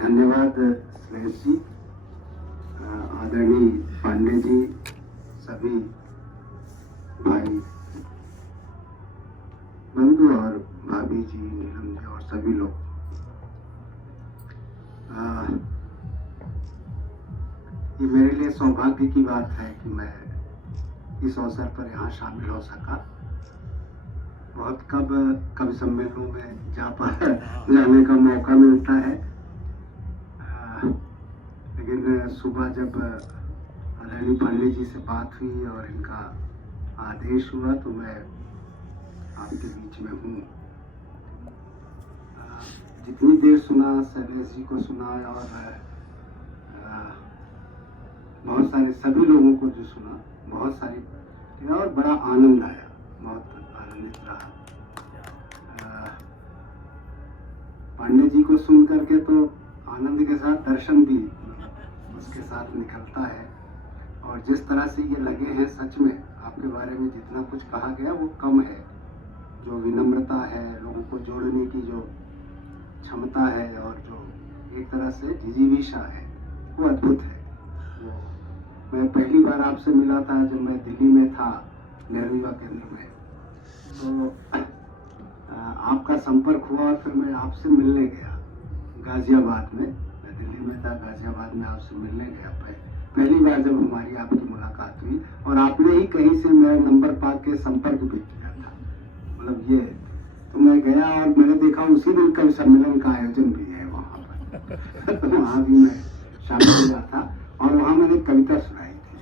धन्यवाद श्रेयस जी, आदरणीय पांडे जी, सभी भाई बंधु और भाभी जी, नीलम जी और सभी लोग। ये मेरे लिए सौभाग्य की बात है कि मैं इस अवसर पर यहाँ शामिल हो सका। बहुत कब सम्मेलनों में जाने का मौका मिलता है, लेकिन सुबह जब आदरणीय पांडे जी से बात हुई और इनका आदेश हुआ तो मैं आपके बीच में हूँ। जितनी देर सुना, शैलेश जी को सुना और बहुत सारे सभी लोगों को जो सुना, बहुत सारी और बड़ा आनंद आया, बहुत आनंदित रहा। पांडे जी को सुन करके तो आनंद के साथ दर्शन भी उसके साथ निकलता है। और जिस तरह से ये लगे हैं, सच में आपके बारे में जितना कुछ कहा गया वो कम है। जो विनम्रता है, लोगों को जोड़ने की जो क्षमता है और जो एक तरह से जिजीविषा है, वो अद्भुत है। मैं पहली बार आपसे मिला था जब मैं दिल्ली में था, नेहरू युवा केंद्र में, तो आपका संपर्क हुआ और फिर मैं आपसे मिलने गया गाजियाबाद में। मैं दिल्ली में था, गाजियाबाद में आपसे मिलने गया पहली बार जब हमारी आपकी मुलाकात हुई। और आपने ही कहीं से मेरा नंबर पा के संपर्क भी किया था, मतलब ये। तो मैं गया और मैंने देखा उसी दिन कवि सम्मेलन का आयोजन भी है वहाँ पर। तो वहाँ भी मैं शामिल हुआ था और वहाँ मैंने कविता सुनाई थी।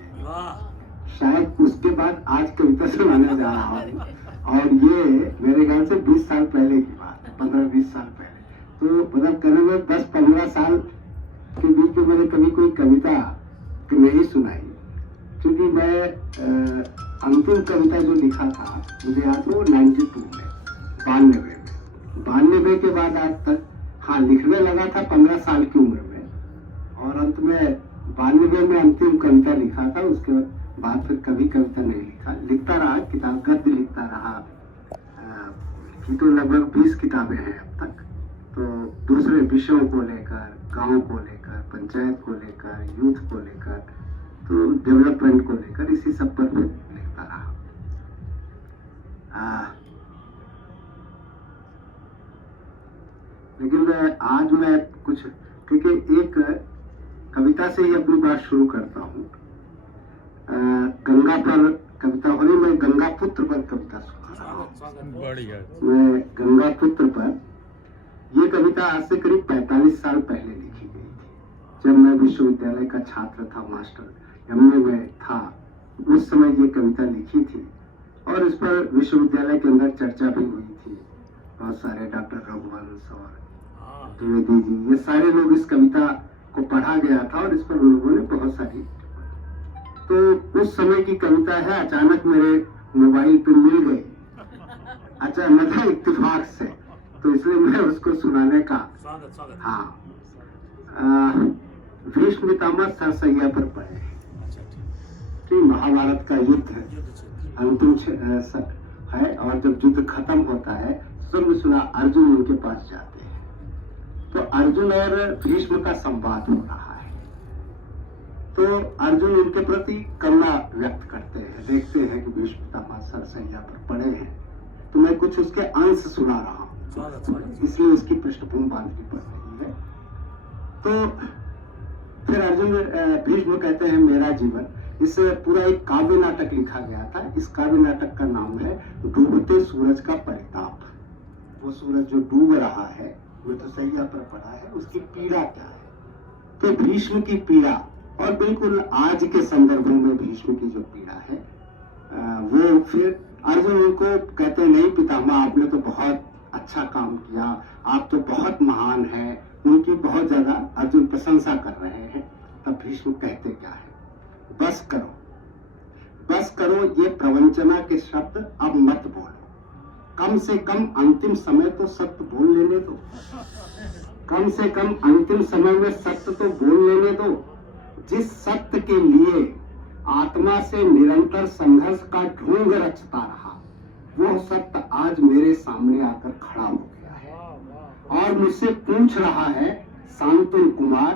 शायद उसके बाद आज कविता सुनाने जा रहा हूँ, और ये मेरे ख्याल से 20 साल पहले की बात है, 15-20 साल पहले। तो मतलब करीब 10-15 साल के बीच में मैंने कभी कोई कविता नहीं सुनाई, क्योंकि मैं अंतिम कविता जो लिखा था मुझे याद है वो 92 में, 92 के बाद आज तक, हाँ लिखने लगा था 15 साल की उम्र में, और अंत में 92 में अंतिम कविता लिखा था। उसके बाद फिर कभी कविता नहीं लिखता रहा, किताब गद्य लिखता रहा। तो लगभग 20 किताबें हैं अब तक। तो दूसरे विषयों को लेकर, गांव को लेकर, पंचायत को लेकर, यूथ को लेकर, तो डेवलपमेंट को लेकर, इसी सब पर लिखता रहा। लेकिन आज मैं कुछ, क्योंकि एक कविता से ही अपनी बात शुरू करता हूँ। गंगा पर कविता होनी, मैं गंगा पुत्र पर कविता सुना रहा हूँ। मैं गंगा पुत्र पर, ये कविता आज से करीब 45 साल पहले लिखी गई थी, जब मैं विश्वविद्यालय का छात्र था, मास्टर एमए में था। उस समय ये कविता लिखी थी और इस पर विश्वविद्यालय के अंदर चर्चा भी हुई थी। बहुत सारे डॉक्टर रघुवंश और द्विवेदी जी, ये सारे लोग, इस कविता को पढ़ा गया था और इस पर उन लोगों ने बहुत सारी। तो उस समय की कविता है, अचानक मेरे मोबाइल पे मिल गई, अच्छा मतलब इत्तेफाक से, तो इसलिए मैं उसको सुनाने का। हाँ, भीष्म पितामह सरसैया पर पड़े हैं कि महाभारत का युद्ध अंतिम है, और जब युद्ध खत्म होता है तो सबने सुना अर्जुन उनके पास जाते हैं। तो अर्जुन और भीष्म का संवाद हो रहा है, तो अर्जुन उनके प्रति करुणा व्यक्त करते हैं, देखते हैं कि भीष्म पितामह सरसैया पर पड़े हैं, तो मैं कुछ उसके अंश सुना रहा हूँ, इसलिए उसकी पृष्ठभूमि बांधनी पड़ रही है। तो फिर अर्जुन, भीष्म कहते हैं मेरा जीवन, इससे पूरा एक काव्य नाटक लिखा गया था। इस काव्य नाटक का नाम है डूबते सूरज का परिताप। वो सूरज जो डूब रहा है, वो तो सैया पर पड़ा है, उसकी पीड़ा क्या है। तो भीष्म की पीड़ा, और बिल्कुल आज के संदर्भों में भीष्म की जो पीड़ा है, वो फिर अर्जुन उनको कहते नहीं पितामह आपने तो बहुत अच्छा काम किया, आप तो बहुत महान हैं, उनकी बहुत ज्यादा अर्जुन प्रशंसा कर रहे हैं। तब भीष्म कहते क्या है, बस करो ये प्रवंचना के शब्द अब मत बोलो, कम से कम अंतिम समय तो सत्य बोल लेने दो, कम से कम अंतिम समय में सत्य तो बोल लेने दो। जिस सत्य के लिए आत्मा से निरंतर संघर्ष का ढोंग रचता रहा, वो सत्य आज मेरे सामने आकर खड़ा हो गया है और मुझसे पूछ रहा है, शांतनु कुमार